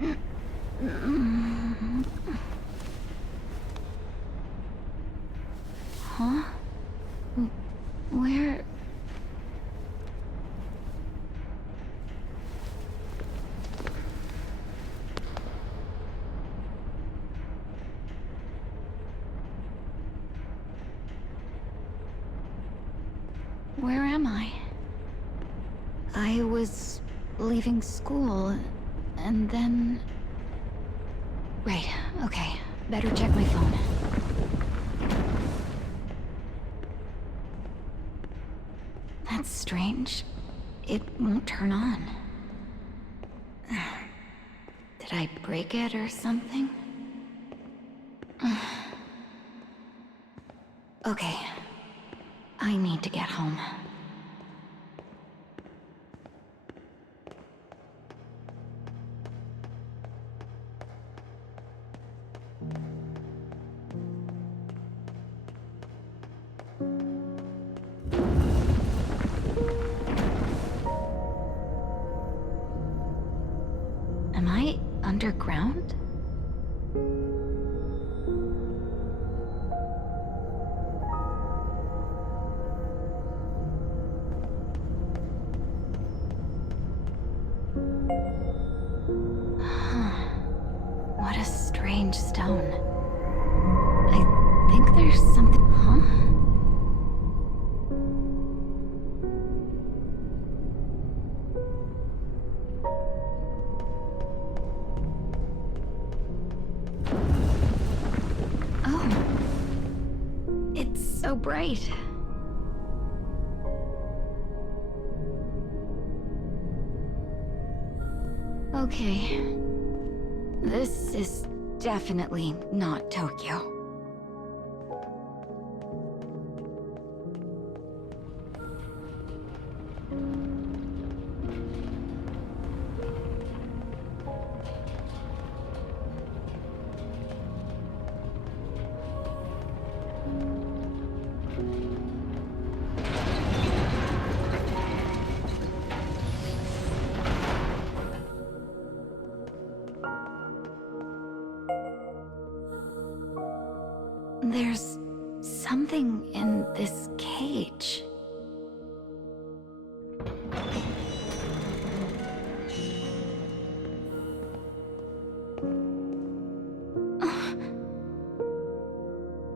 Huh? Where? Where am I? I was leaving school, and then... Right, okay. Better check my phone. That's strange. It won't turn on. Did I break it or something? Okay. I need to get home. Am I underground? What a strange stone. I think there's something... Huh? Oh. It's so bright. Okay. This is definitely not Tokyo. There's something in this cage.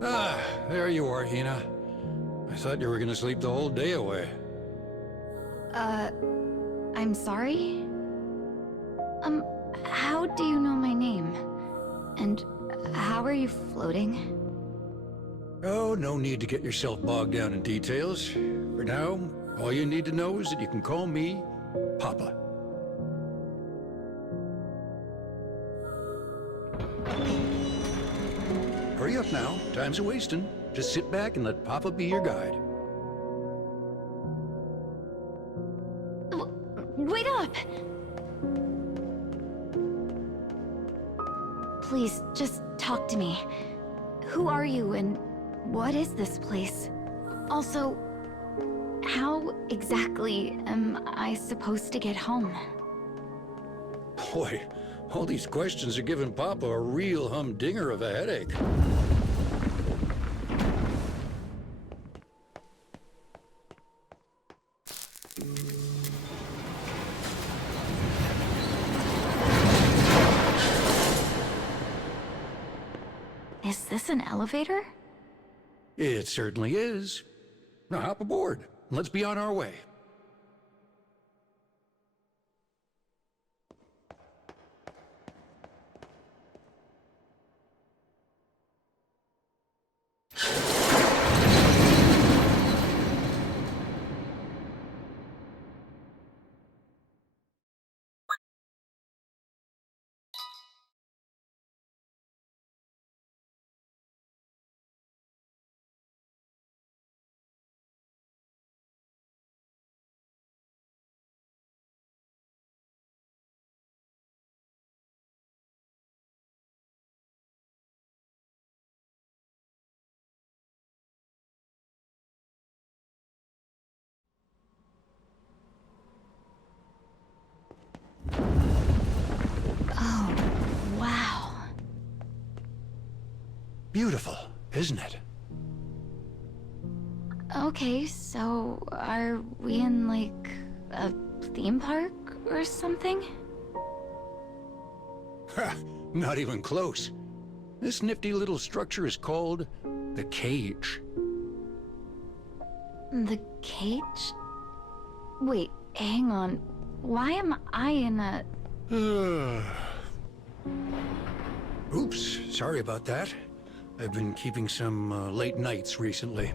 Ah, there you are, HINA. I thought you were gonna sleep the whole day away. I'm sorry? How do you know my name? And how are you floating? Oh, no need to get yourself bogged down in details. For now, all you need to know is that you can call me Papa. Hurry up now, time's a-wasting. Just sit back and let Papa be your guide. Wait up! Please, just talk to me. Who are you and what is this place? Also, how exactly am I supposed to get home? Boy, all these questions are giving Papa a real humdinger of a headache. Is this an elevator? It certainly is. Now hop aboard. Let's be on our way. Beautiful, isn't it? Okay, so are we in, like, a theme park or something? Ha! Not even close. This nifty little structure is called the Cage. The cage? Wait, hang on. Why am I in a... Oops, sorry about that. I've been keeping some late nights recently.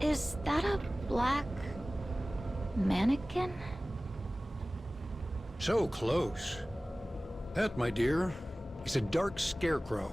Is that a black... mannequin? So close. That, my dear, is a dark scarecrow.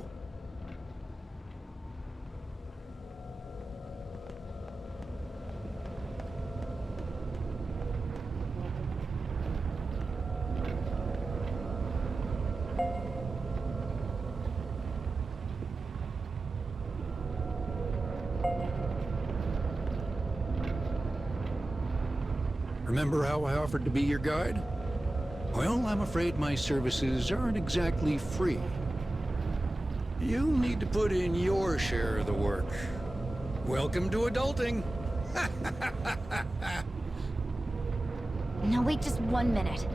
Remember how I offered to be your guide? Well, I'm afraid my services aren't exactly free. You'll need to put in your share of the work. Welcome to adulting! Now wait just 1 minute.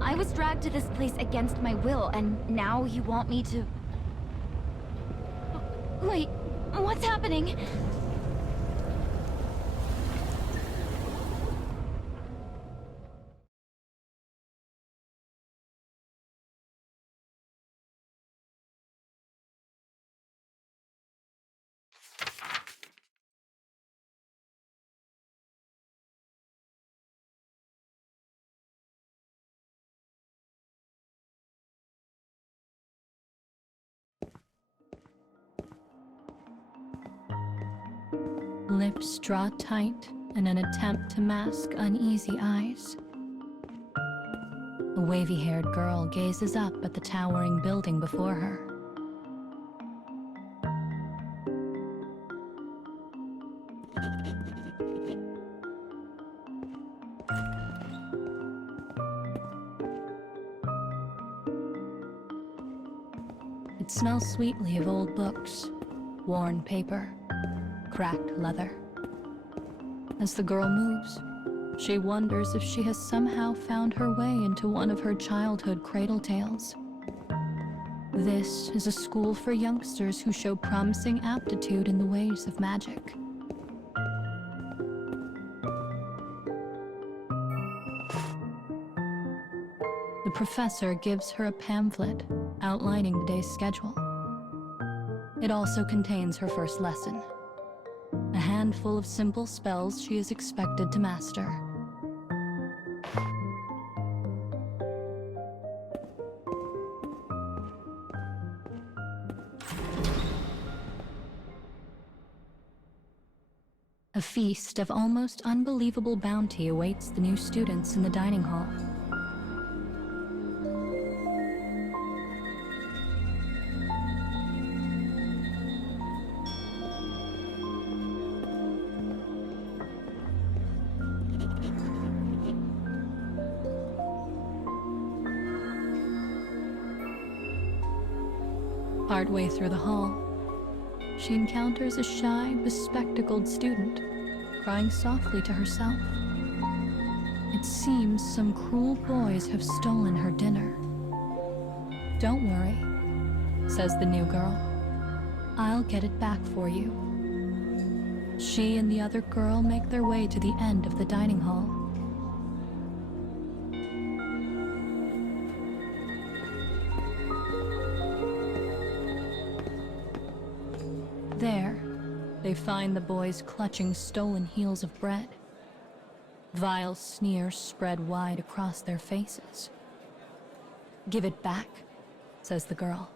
I was dragged to this place against my will, and now you want me to... Wait, what's happening? Lips draw tight in an attempt to mask uneasy eyes. A wavy-haired girl gazes up at the towering building before her. It smells sweetly of old books, worn paper, cracked leather. As the girl moves, she wonders if she has somehow found her way into one of her childhood cradle tales. This is a school for youngsters who show promising aptitude in the ways of magic. The professor gives her a pamphlet outlining the day's schedule. It also contains her first lesson, a handful of simple spells she is expected to master. A feast of almost unbelievable bounty awaits the new students in the dining hall. Partway through the hall, she encounters a shy, bespectacled student, crying softly to herself. It seems some cruel boys have stolen her dinner. "Don't worry," says the new girl. "I'll get it back for you." She and the other girl make their way to the end of the dining hall. There, they find the boys clutching stolen heels of bread. Vile sneers spread wide across their faces. "Give it back," says the girl.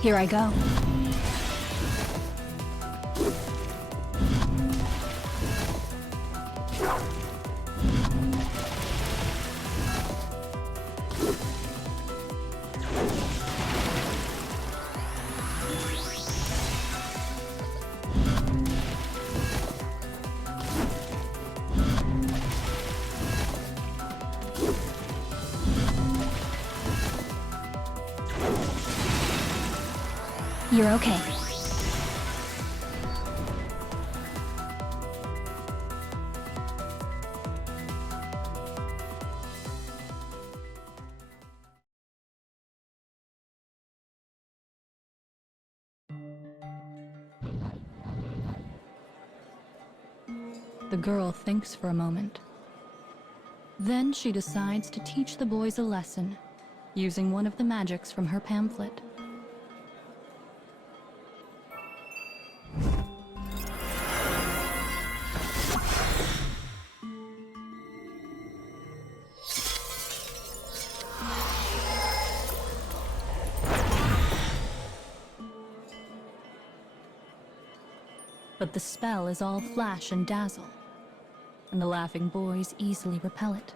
Here I go. You're okay. The girl thinks for a moment. Then she decides to teach the boys a lesson, using one of the magics from her pamphlet. But the spell is all flash and dazzle, and the laughing boys easily repel it.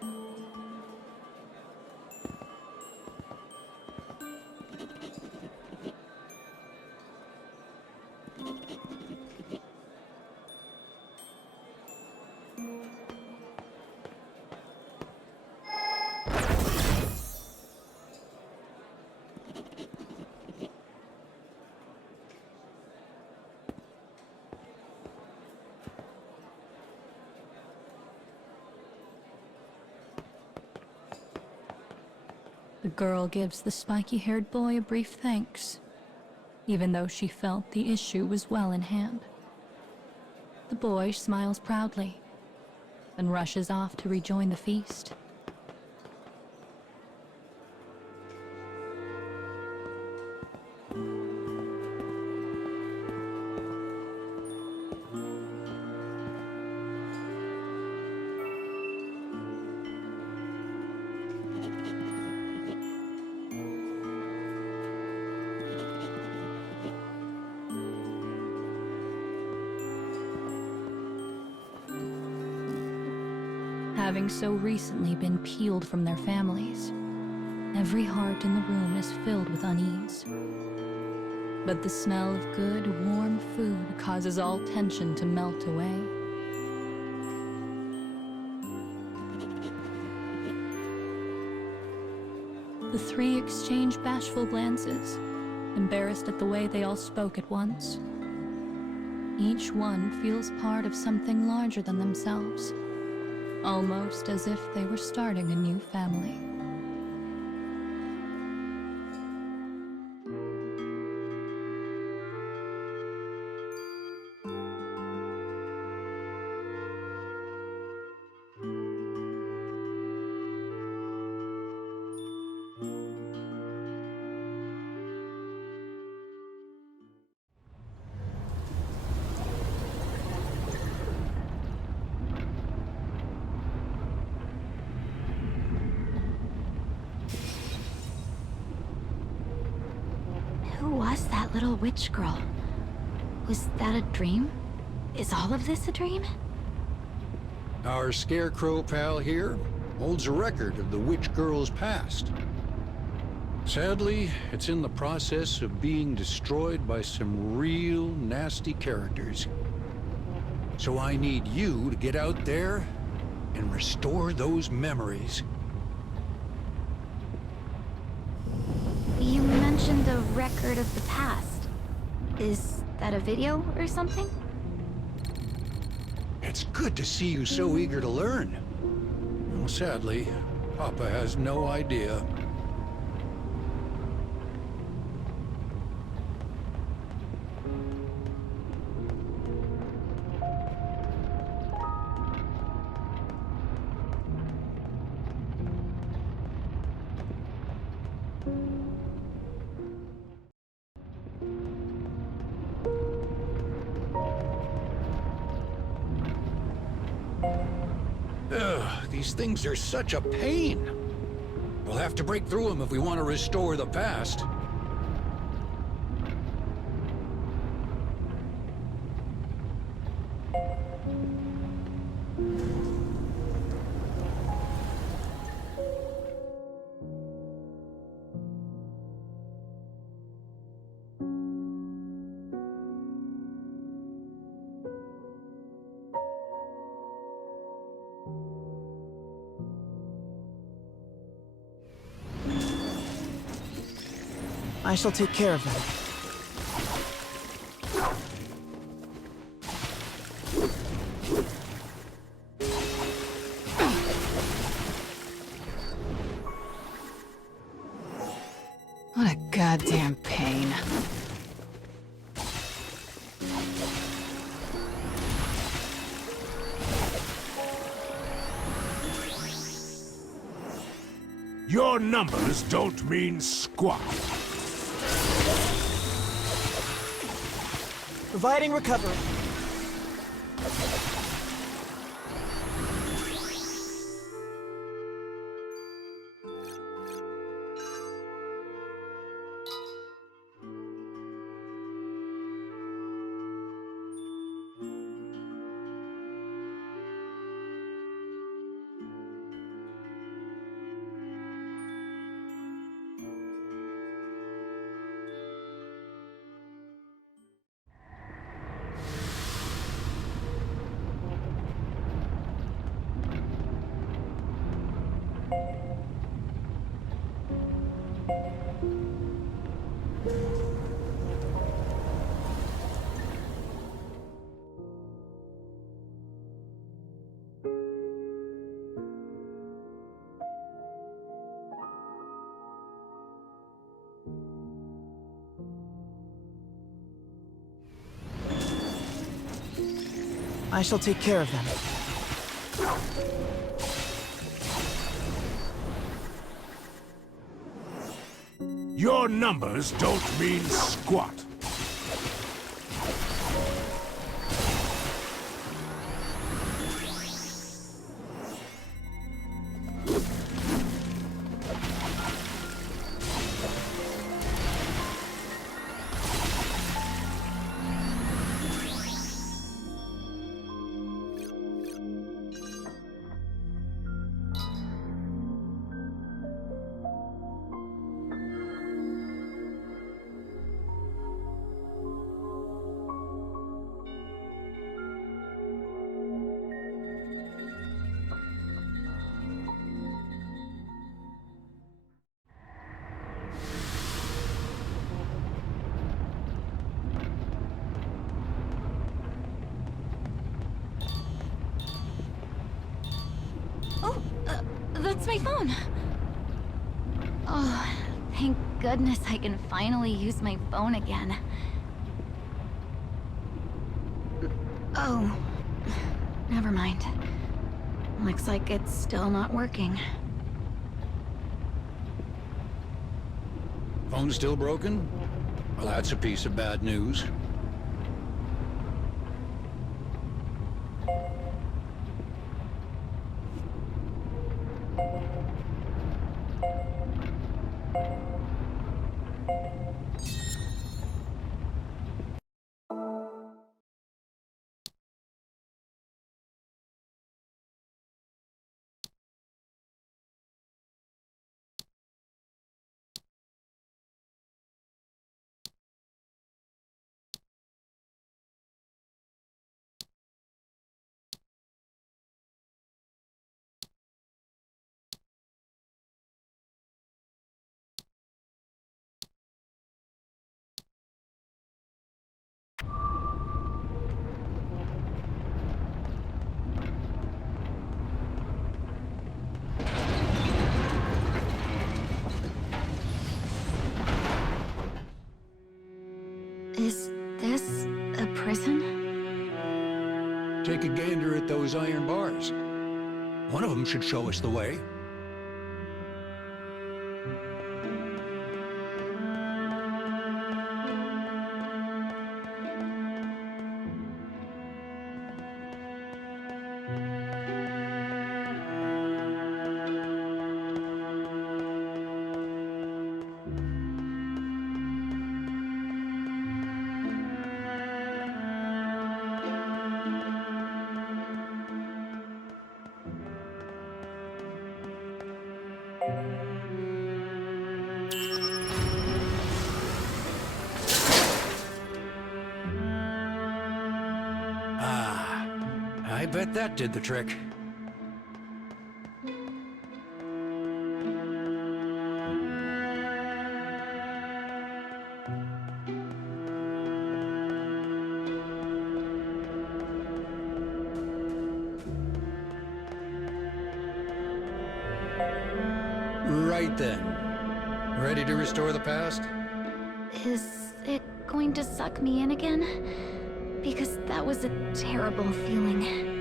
The girl gives the spiky-haired boy a brief thanks, even though she felt the issue was well in hand. The boy smiles proudly, and rushes off to rejoin the feast. having so recently been peeled from their families. Every heart in the room is filled with unease. But the smell of good, warm food causes all tension to melt away. The three exchange bashful glances, embarrassed at the way they all spoke at once. Each one feels part of something larger than themselves, almost as if they were starting a new family. Who was that little witch girl? Was that a dream? Is all of this a dream? Our scarecrow pal here holds a record of the witch girl's past. Sadly, it's in the process of being destroyed by some real nasty characters. So I need you to get out there and restore those memories. You mentioned a record of the past. Is that a video or something? It's good to see you so eager to learn. Well, sadly, Papa has no idea. Ugh, these things are such a pain. We'll have to break through them if we want to restore the past. I shall take care of them. What a goddamn pain. Your numbers don't mean squat. Providing recovery. I shall take care of them. Your numbers don't mean squat. my phone? Oh, thank goodness I can finally use my phone again. Oh, never mind. Looks like it's still not working. Phone still broken? Well, that's a piece of bad news. Is this a prison? Take a gander at those iron bars. One of them should show us the way. I bet that did the trick. Right then. Ready to restore the past? Is it going to suck me in again? Because that was a terrible feeling.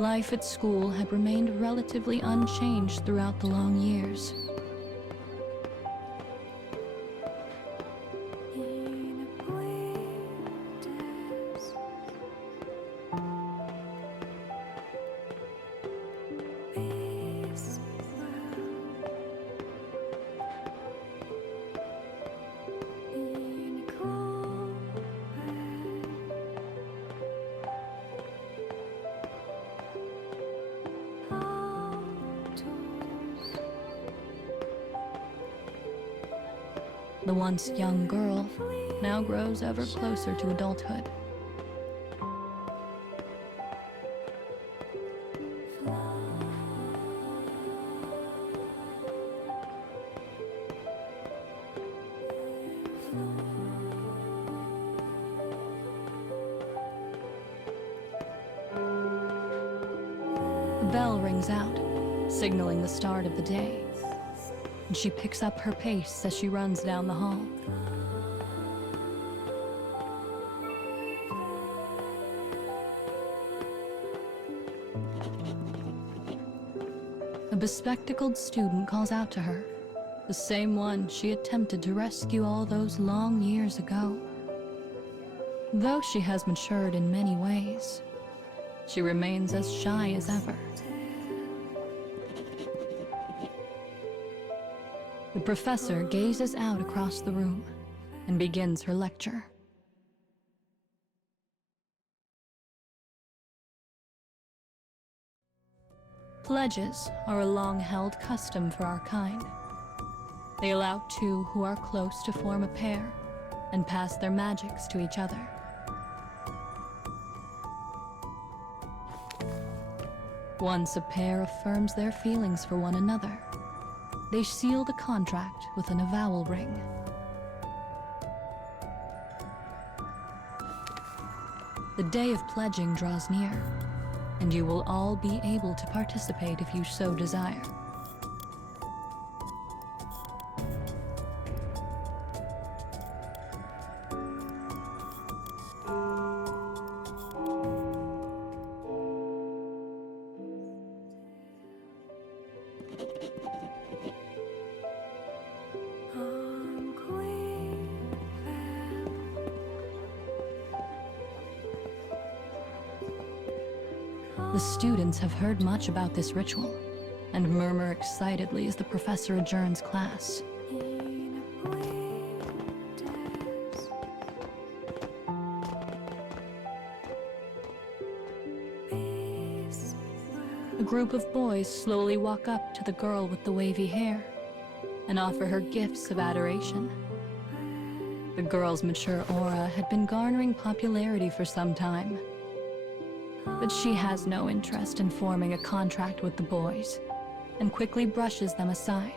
Life at school had remained relatively unchanged throughout the long years. The once young girl now grows ever closer to adulthood. The bell rings out, signaling the start of the day. And she picks up her pace as she runs down the hall. A bespectacled student calls out to her, The same one she attempted to rescue all those long years ago. Though she has matured in many ways, she remains as shy as ever. The professor gazes out across the room and begins her lecture. Pledges are a long-held custom for our kind. They allow two who are close to form a pair and pass their magics to each other. Once a pair affirms their feelings for one another, they seal the contract with an avowal ring. The day of pledging draws near, and you will all be able to participate if you so desire. The students have heard much about this ritual and murmur excitedly as the professor adjourns class. A group of boys slowly walk up to the girl with the wavy hair and offer her gifts of adoration. The girl's mature aura had been garnering popularity for some time, but she has no interest in forming a contract with the boys and quickly brushes them aside.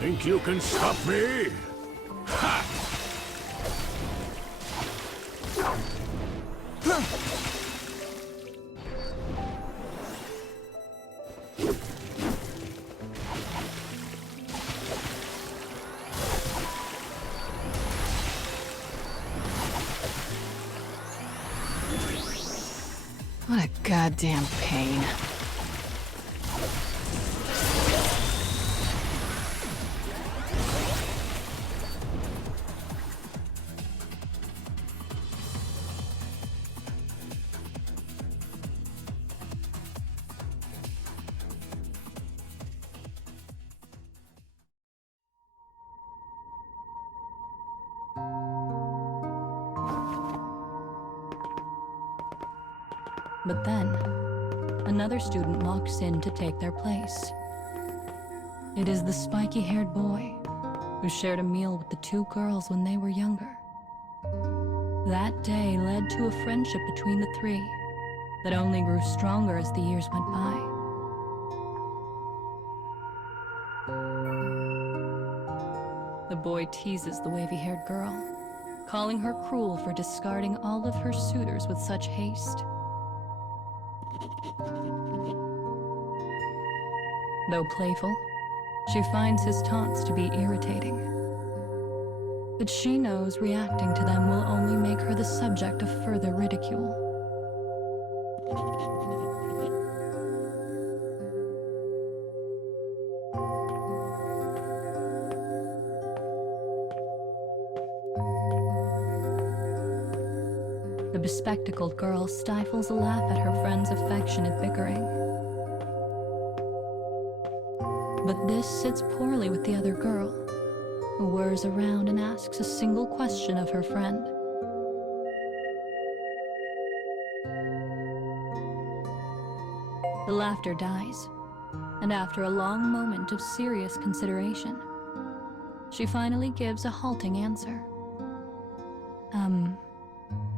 Think you can stop me? Ha! What a goddamn pain. But then, another student walks in to take their place. It is the spiky-haired boy who shared a meal with the two girls when they were younger. That day led to a friendship between the three that only grew stronger as the years went by. The boy teases the wavy-haired girl, calling her cruel for discarding all of her suitors with such haste. Though playful, she finds his taunts to be irritating. But she knows reacting to them will only make her the subject of further ridicule. The bespectacled girl stifles a laugh at her friend's affectionate bickering. But this sits poorly with the other girl, who whirs around and asks a single question of her friend. The laughter dies, and after a long moment of serious consideration, she finally gives a halting answer.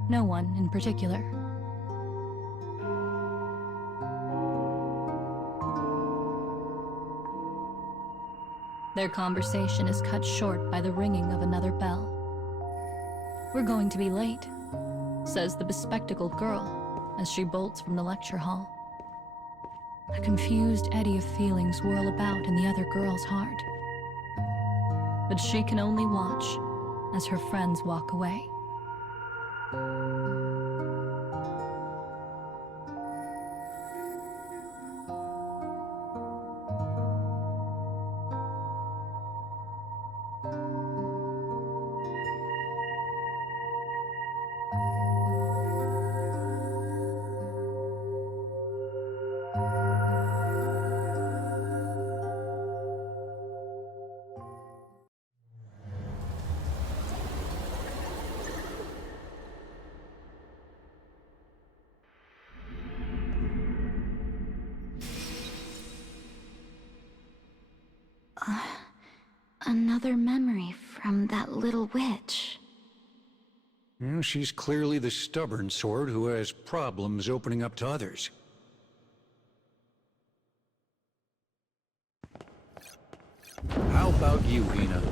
No one in particular. Their conversation is cut short by the ringing of another bell. "We're going to be late," says the bespectacled girl as she bolts from the lecture hall. A confused eddy of feelings whirl about in the other girl's heart. But she can only watch as her friends walk away. Another memory from that little witch. Well, she's clearly the stubborn sort who has problems opening up to others. How about you, HINA?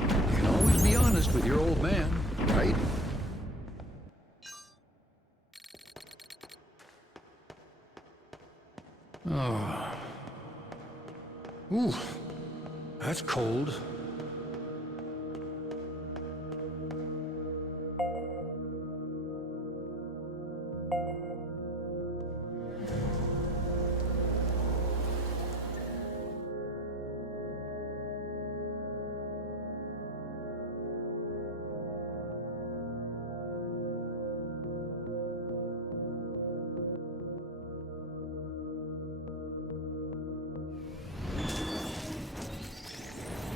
You can always be honest with your old man, right? Oh. Ooh, that's cold.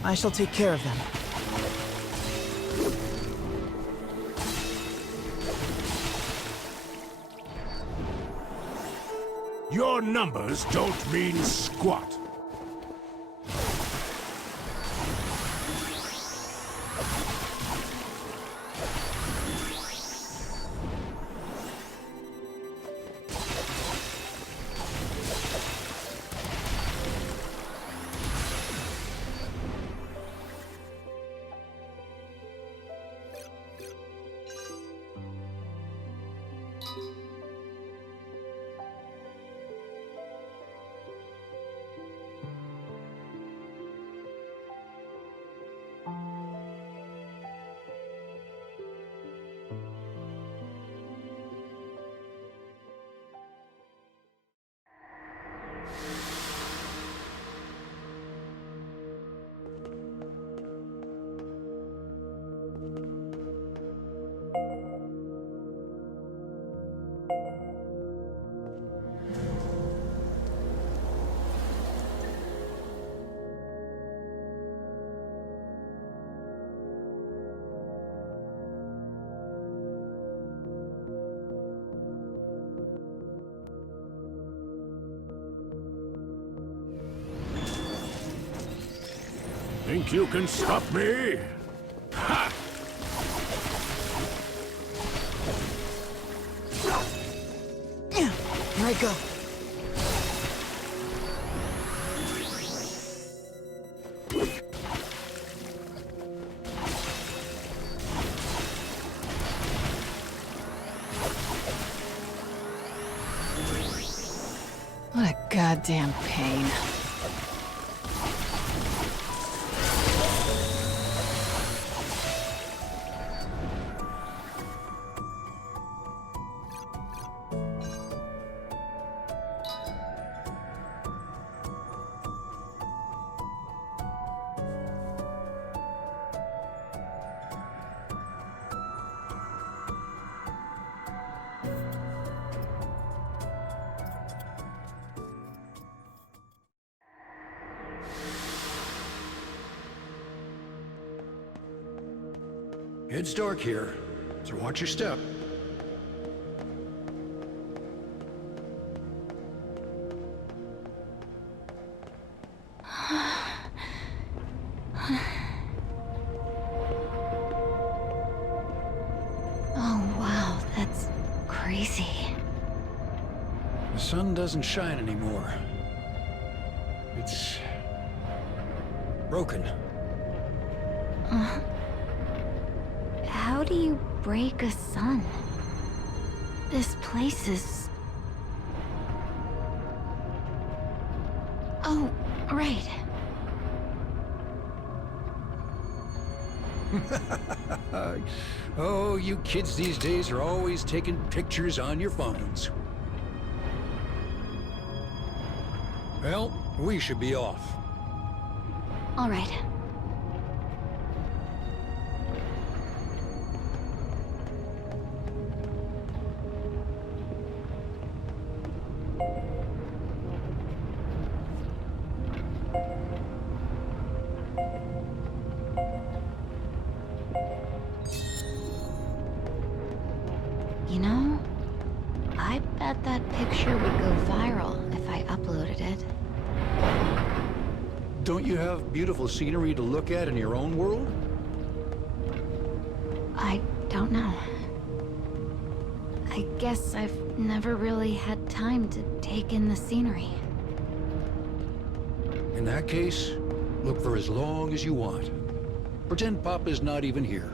I shall take care of them. Your numbers don't mean squat. Think you can stop me? Ha! Here I go. What a goddamn pain. It's dark here, so watch your step. Oh wow, that's crazy. The sun doesn't shine anymore. It's Broken. How do you break a sun? This place is... Oh, right. Oh, you kids these days are always taking pictures on your phones. Well, we should be off. All right. You know, I bet that picture would go viral if I uploaded it. Don't you have beautiful scenery to look at in your own world? I don't know. I guess I've never really had time to take in the scenery. In that case, look for as long as you want. Pretend Papa's not even here.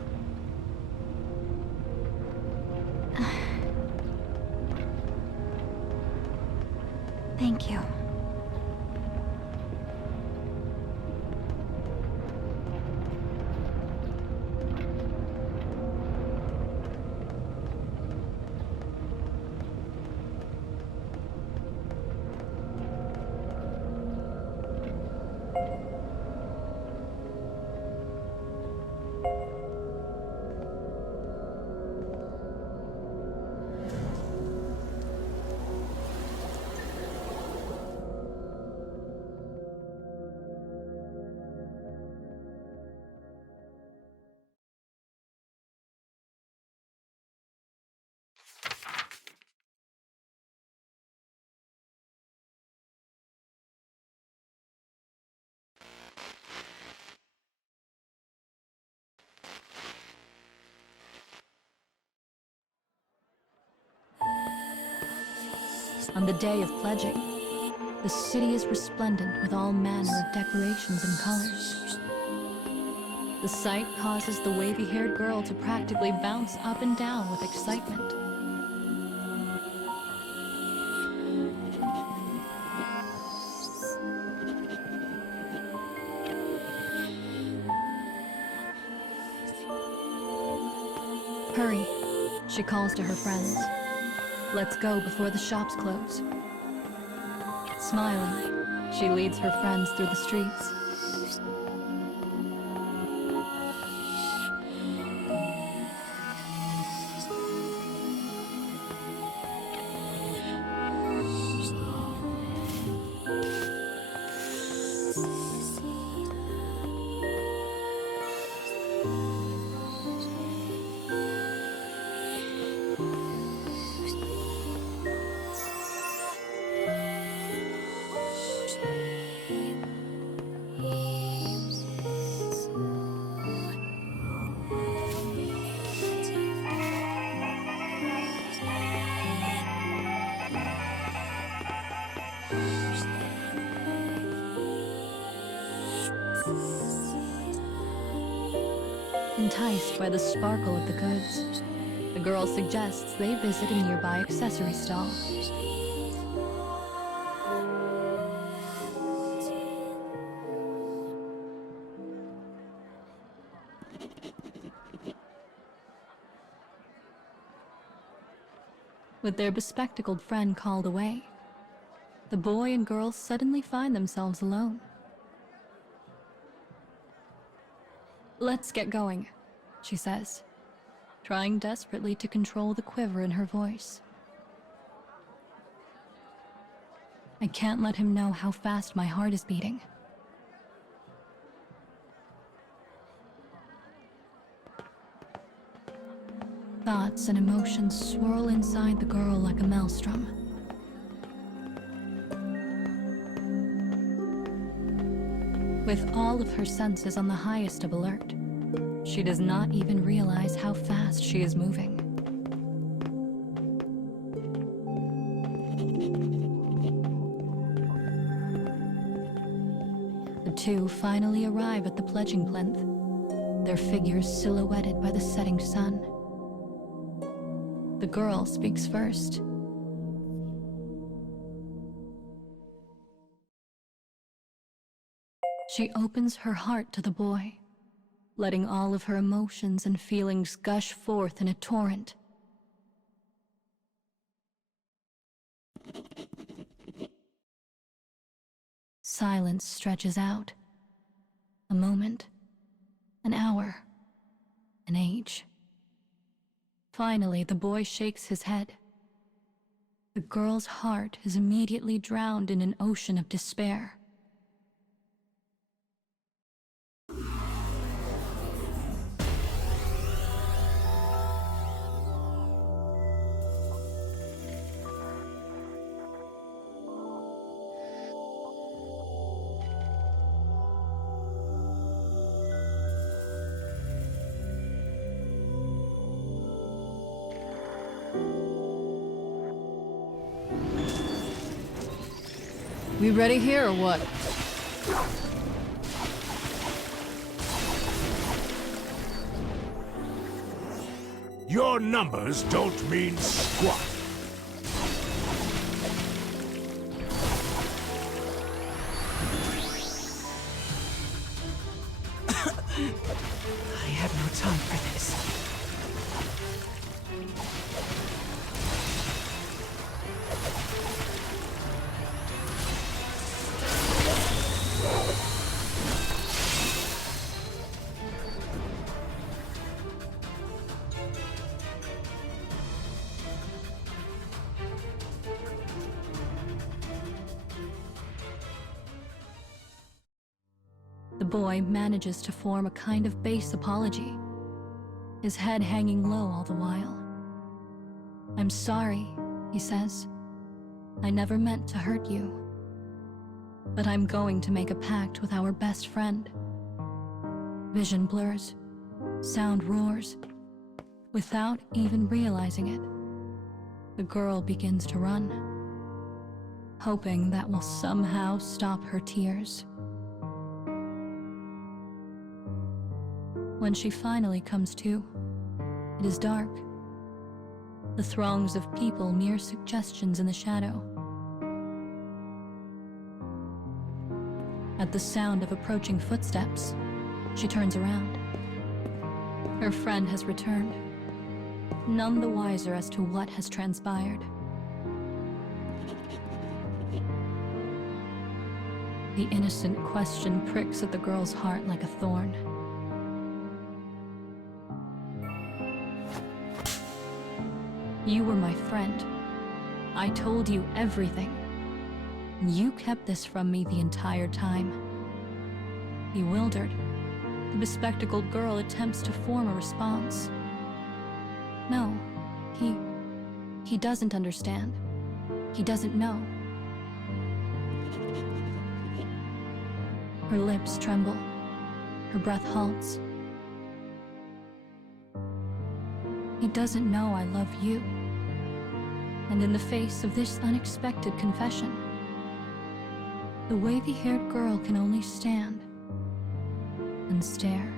Thank you. On the day of pledging, the city is resplendent with all manner of decorations and colors. The sight causes the wavy-haired girl to practically bounce up and down with excitement. Hurry, she calls to her friends. Let's go before the shops close. Smiling, she leads her friends through the streets. Enticed by the sparkle of the goods, the girl suggests they visit a nearby accessory stall. With their bespectacled friend called away, the boy and girl suddenly find themselves alone. "Let's get going," she says, trying desperately to control the quiver in her voice. "I can't let him know how fast my heart is beating." Thoughts and emotions swirl inside the girl like a maelstrom. With all of her senses on the highest of alert, she does not even realize how fast she is moving. The two finally arrive at the pledging plinth, their figures silhouetted by the setting sun. The girl speaks first. She opens her heart to the boy, letting all of her emotions and feelings gush forth in a torrent. Silence stretches out. A moment, an hour, an age. Finally, the boy shakes his head. The girl's heart is immediately drowned in an ocean of despair. We ready here or what? Your numbers don't mean squat. I have no time for this. The boy manages to form a kind of base apology, his head hanging low all the while. "I'm sorry," he says. "I never meant to hurt you. But I'm going to make a pact with our best friend." Vision blurs, sound roars. Without even realizing it, the girl begins to run, hoping that will somehow stop her tears. When she finally comes to, it is dark. The throngs of people mere suggestions in the shadow. At the sound of approaching footsteps, she turns around. Her friend has returned, none the wiser as to what has transpired. The innocent question pricks at the girl's heart like a thorn. "You were my friend. I told you everything. You kept this from me the entire time." Bewildered, the bespectacled girl attempts to form a response. No, he doesn't understand. He doesn't know. Her lips tremble. Her breath halts. "He doesn't know I love you." And in the face of this unexpected confession, the wavy-haired girl can only stand and stare.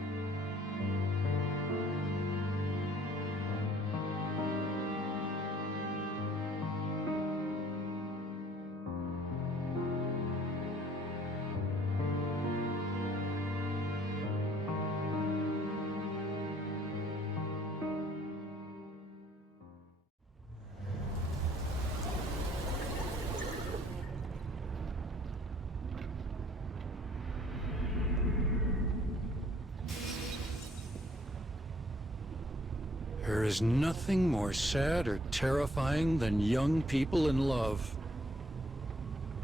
There is nothing more sad or terrifying than young people in love.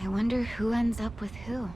I wonder who ends up with who.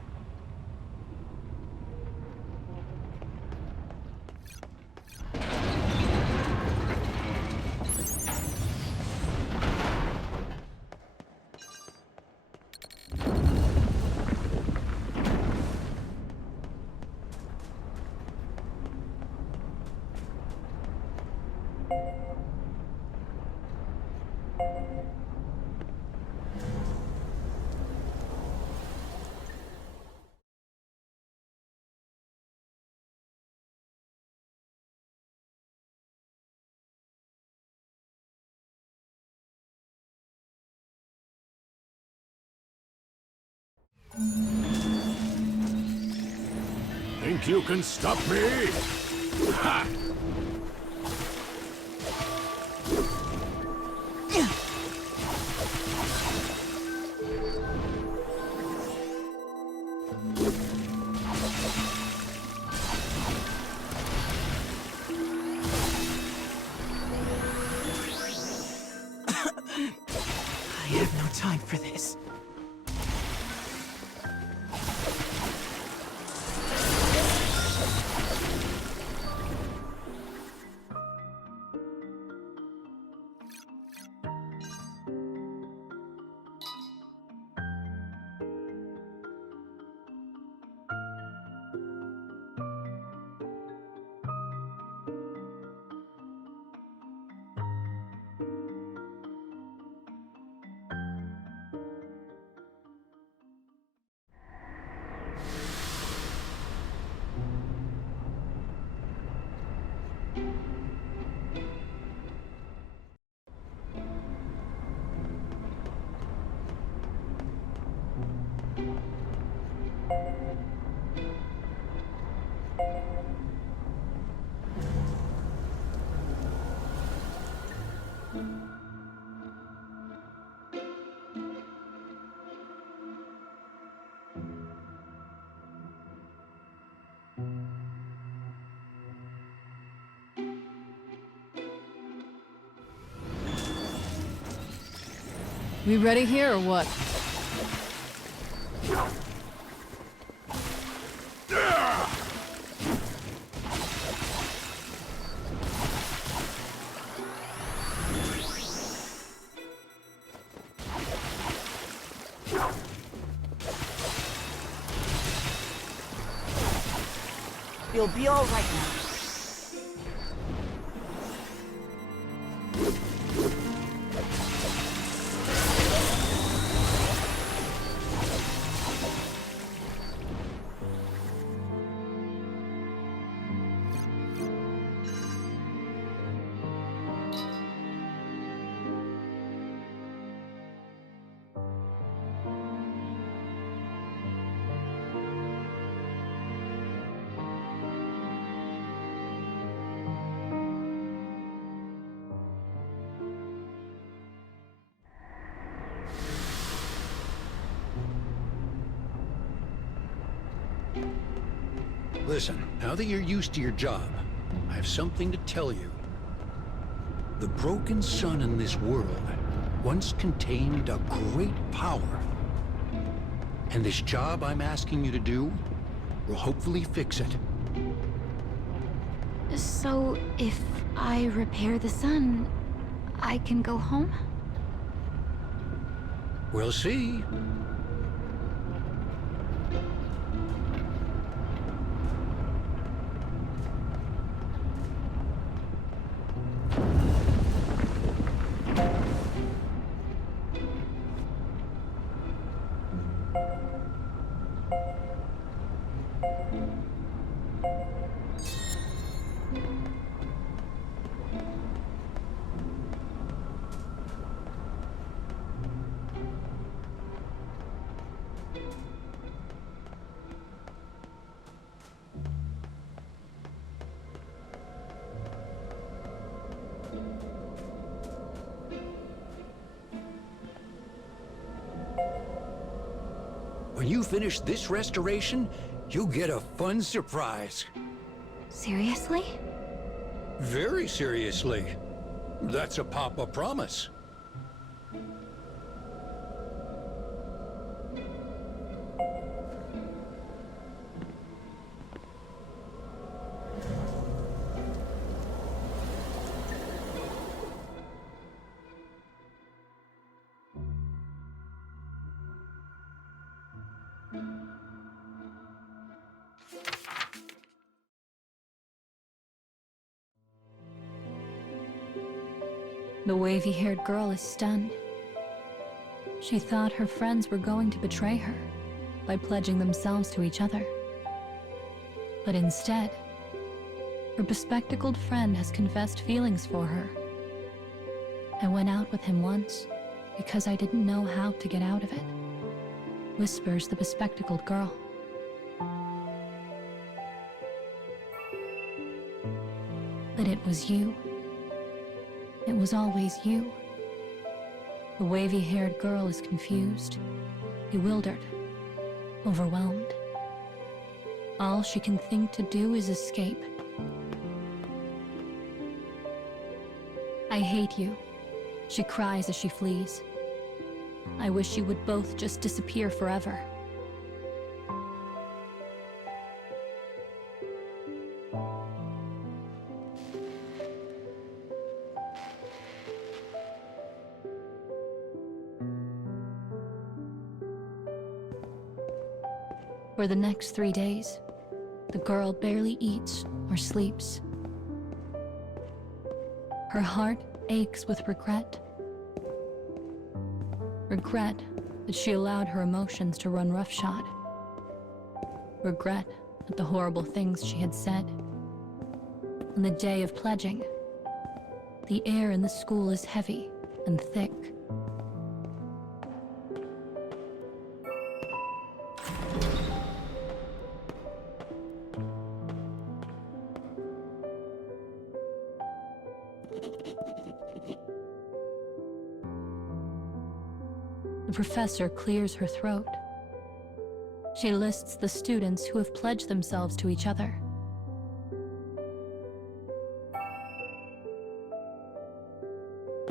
think you can stop me? Ha! I have no time for this. We ready here or what? You'll be all right now. Listen, now that you're used to your job, I have something to tell you. The broken sun in this world once contained a great power. And this job I'm asking you to do will hopefully fix it. So, if I repair the sun, I can go home? We'll see. When you finish this restoration, you'll get a fun surprise. Seriously? Very seriously. That's a Papa promise. The wavy-haired girl is stunned. She thought her friends were going to betray her by pledging themselves to each other. But instead, her bespectacled friend has confessed feelings for her. I went out with him once because I didn't know how to get out of it, whispers the bespectacled girl. But it was you. It was always you. The wavy-haired girl is confused, bewildered, overwhelmed. All she can think to do is escape. I hate you, she cries as she flees. I wish you would both just disappear forever. For the next 3 days, the girl barely eats or sleeps. Her heart aches with regret. Regret that she allowed her emotions to run roughshod. Regret at the horrible things she had said. On the day of pledging, the air in the school is heavy and thick. The professor clears her throat. She lists the students who have pledged themselves to each other.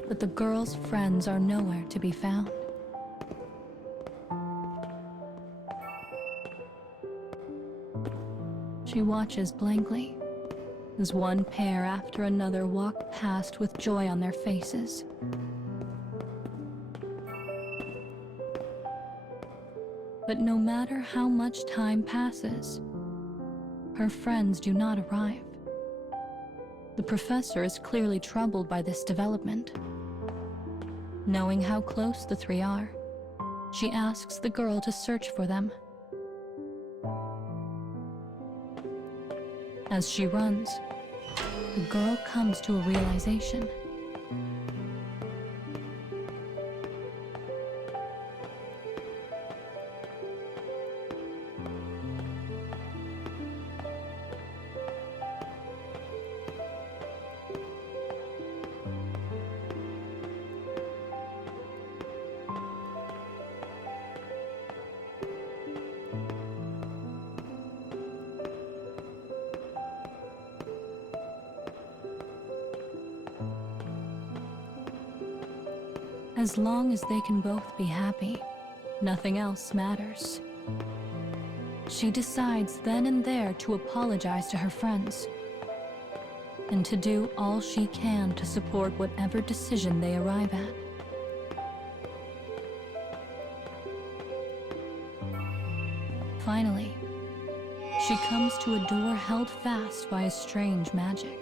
But the girl's friends are nowhere to be found. She watches blankly as one pair after another walk past with joy on their faces. But no matter how much time passes, her friends do not arrive. The professor is clearly troubled by this development. Knowing how close the three are, she asks the girl to search for them. As she runs, the girl comes to a realization. As long as they can both be happy, nothing else matters. She decides then and there to apologize to her friends, and to do all she can to support whatever decision they arrive at. Finally, she comes to a door held fast by a strange magic.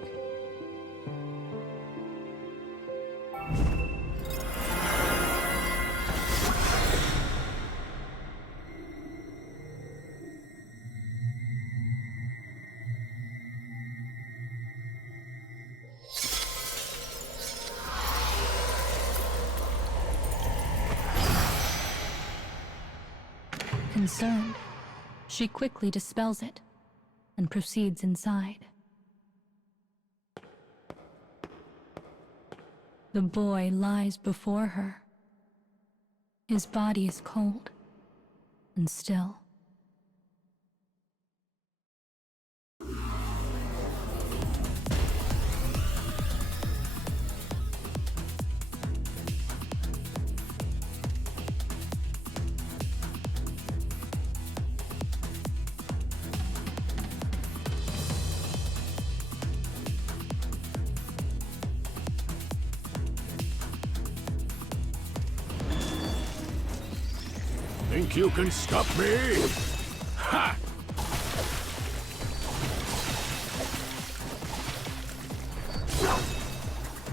Concerned, she quickly dispels it and proceeds inside. The boy lies before her. His body is cold and still. Think you can stop me? Ha!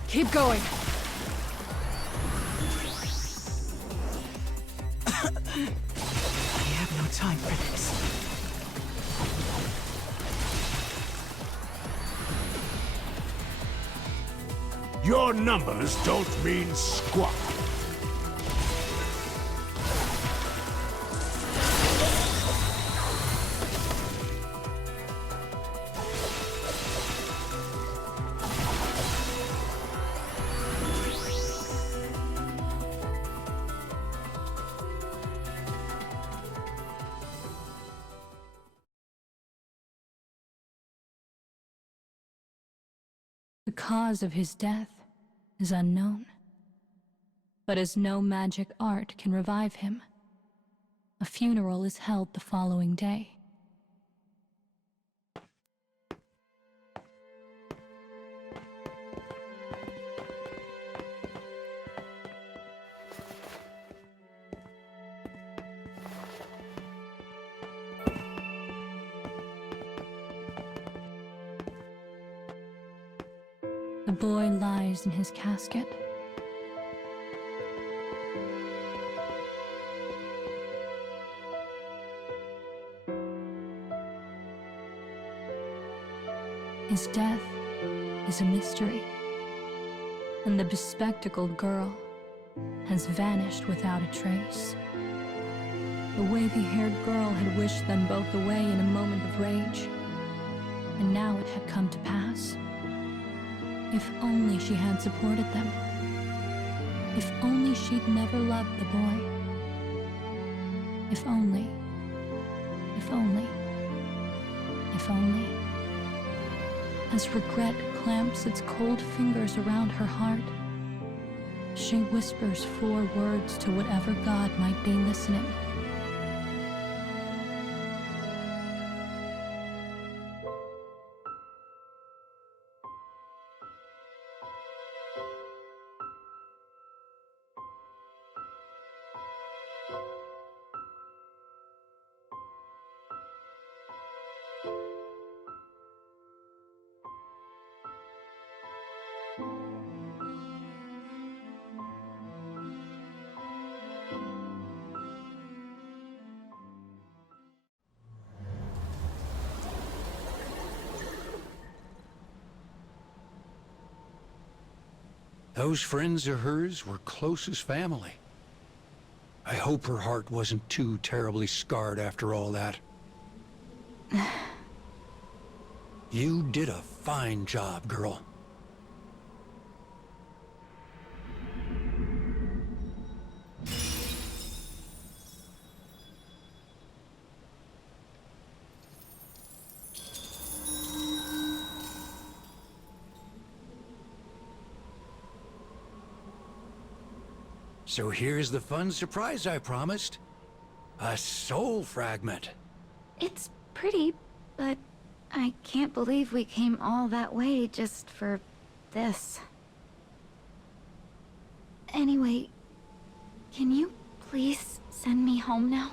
Keep going. I have no time for this. Your numbers don't mean squat. The cause of his death is unknown. But as no magic art can revive him, a funeral is held the following day. The boy lies in his casket. His death is a mystery, and the bespectacled girl has vanished without a trace. The wavy-haired girl had wished them both away in a moment of rage, and now it had come to pass. If only she had supported them. If only she'd never loved the boy. If only. If only. If only. As regret clamps its cold fingers around her heart, she whispers 4 words to whatever god might be listening. Those friends of hers were close as family. I hope her heart wasn't too terribly scarred after all that. You did a fine job, girl. So here's the fun surprise I promised. A soul fragment. It's pretty, but I can't believe we came all that way just for this. Anyway, can you please send me home now?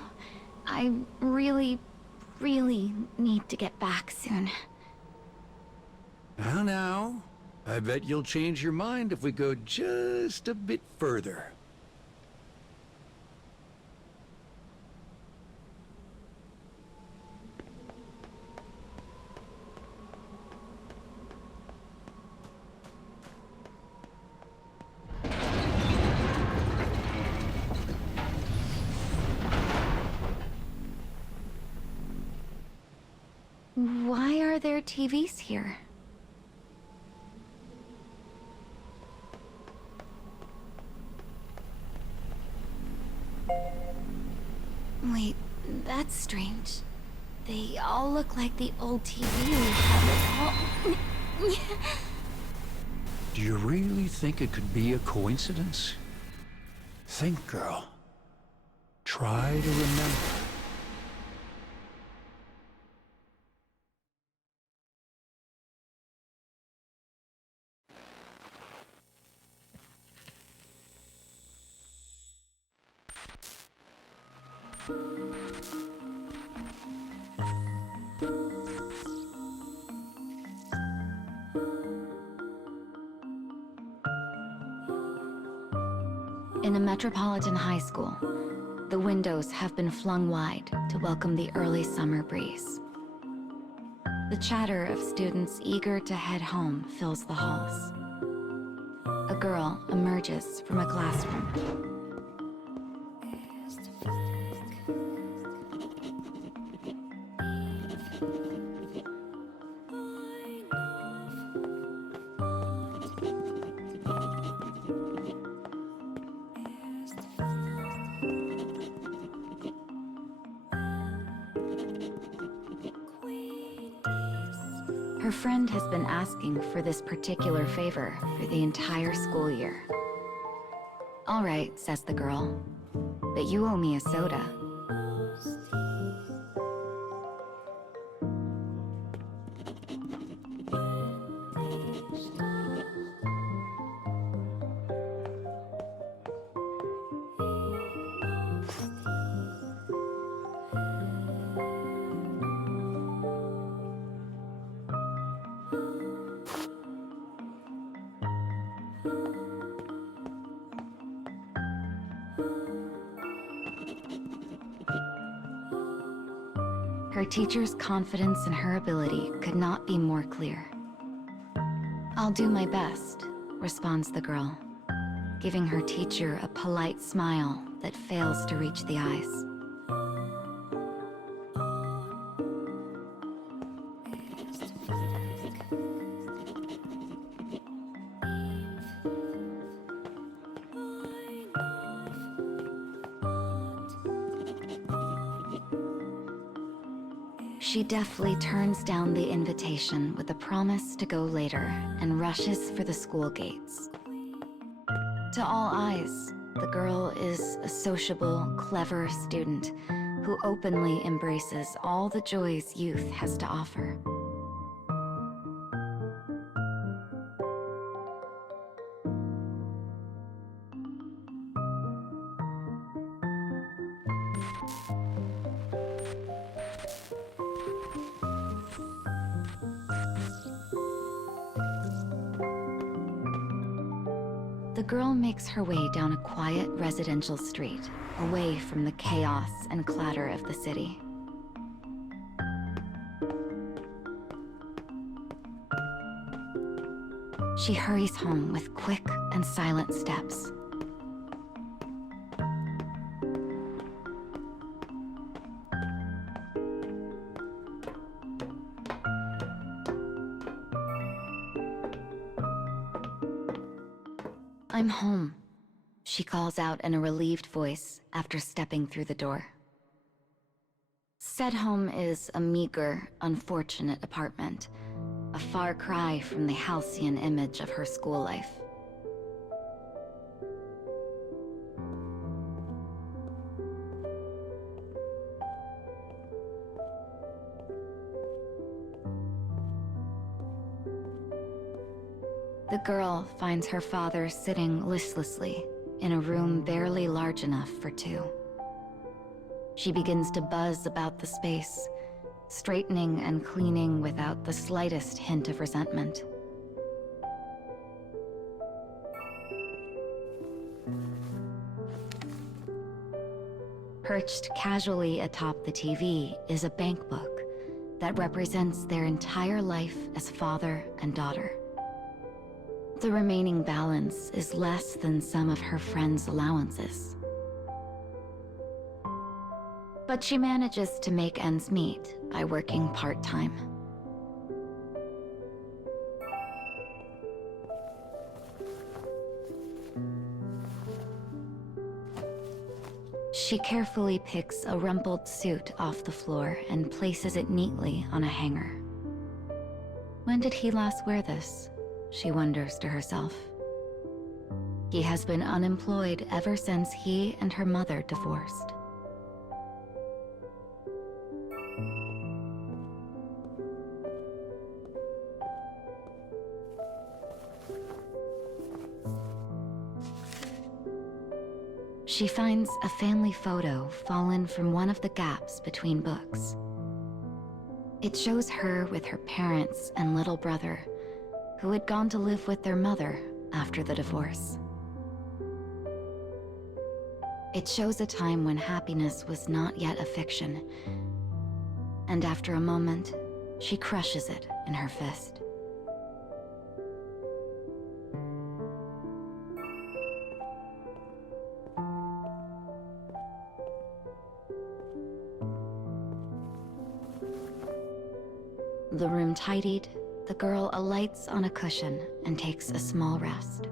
I really need to get back soon. Well now, I bet you'll change your mind if we go just a bit further. Why are there TVs here? Wait, that's strange. They all look like the old TV we have at home. Do you really think it could be a coincidence? Think, girl. Try to remember. In a metropolitan high school, the windows have been flung wide to welcome the early summer breeze. The chatter of students eager to head home fills the halls. A girl emerges from a classroom. Her Her friend has been asking for this particular favor for the entire school year. "All right," says the girl, "but you owe me a soda." Her teacher's confidence in her ability could not be more clear. "I'll do my best," responds the girl, giving her teacher a polite smile that fails to reach the eyes. She deftly turns down the invitation with a promise to go later and rushes for the school gates. To all eyes, the girl is a sociable, clever student who openly embraces all the joys youth has to offer. The girl makes her way down a quiet residential street, away from the chaos and clatter of the city. She hurries home with quick and silent steps. "I'm home," she calls out in a relieved voice after stepping through the door. Said home is a meager, unfortunate apartment, a far cry from the halcyon image of her school life. The girl finds her father sitting listlessly in a room barely large enough for two. She begins to buzz about the space, straightening and cleaning without the slightest hint of resentment. Perched casually atop the TV is a bank book that represents their entire life as father and daughter. The remaining balance is less than some of her friends' allowances. But she manages to make ends meet by working part-time. She carefully picks a rumpled suit off the floor and places it neatly on a hanger. When did he last wear this? She wonders to herself. He has been unemployed ever since he and her mother divorced. She finds a family photo fallen from one of the gaps between books. It shows her with her parents and little brother, who had gone to live with their mother after the divorce. It shows a time when happiness was not yet a fiction, and after a moment, she crushes it in her fist. The room tidied, the girl alights on a cushion and takes a small rest.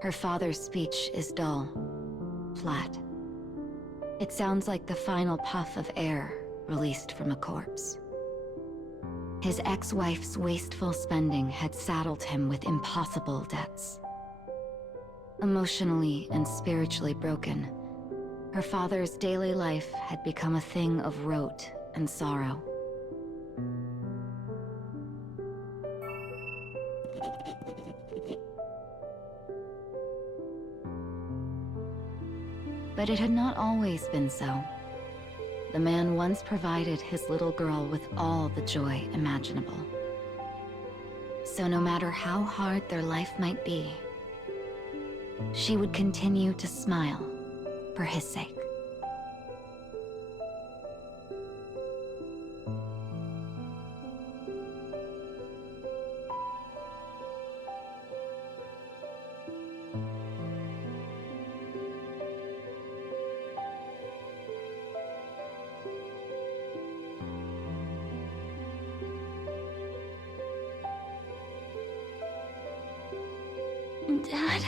Her father's speech is dull, flat. It sounds like the final puff of air released from a corpse. His ex-wife's wasteful spending had saddled him with impossible debts. Emotionally and spiritually broken, her father's daily life had become a thing of rote and sorrow. But it had not always been so. The man once provided his little girl with all the joy imaginable. So no matter how hard their life might be, she would continue to smile for his sake. Dad?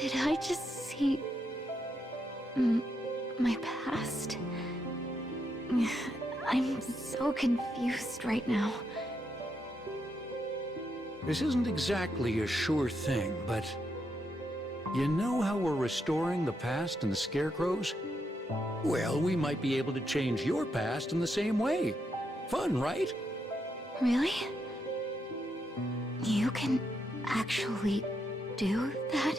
Did I just see my past? I'm so confused right now. This isn't exactly a sure thing, but you know how we're restoring the past and the scarecrows? Well, we might be able to change your past in the same way. Fun, right? Really? You can actually do that?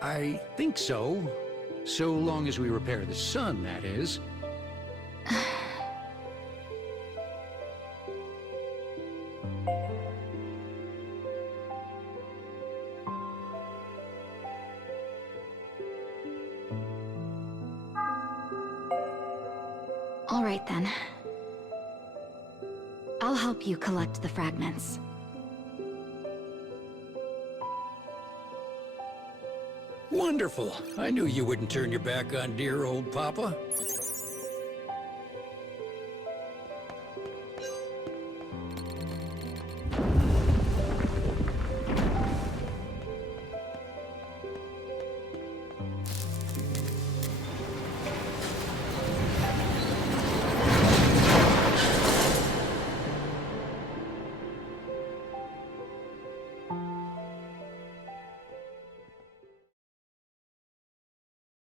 I think so. So long as we repair the sun, that is. All right then. I'll help you collect the fragments. Wonderful. I knew you wouldn't turn your back on dear old Papa.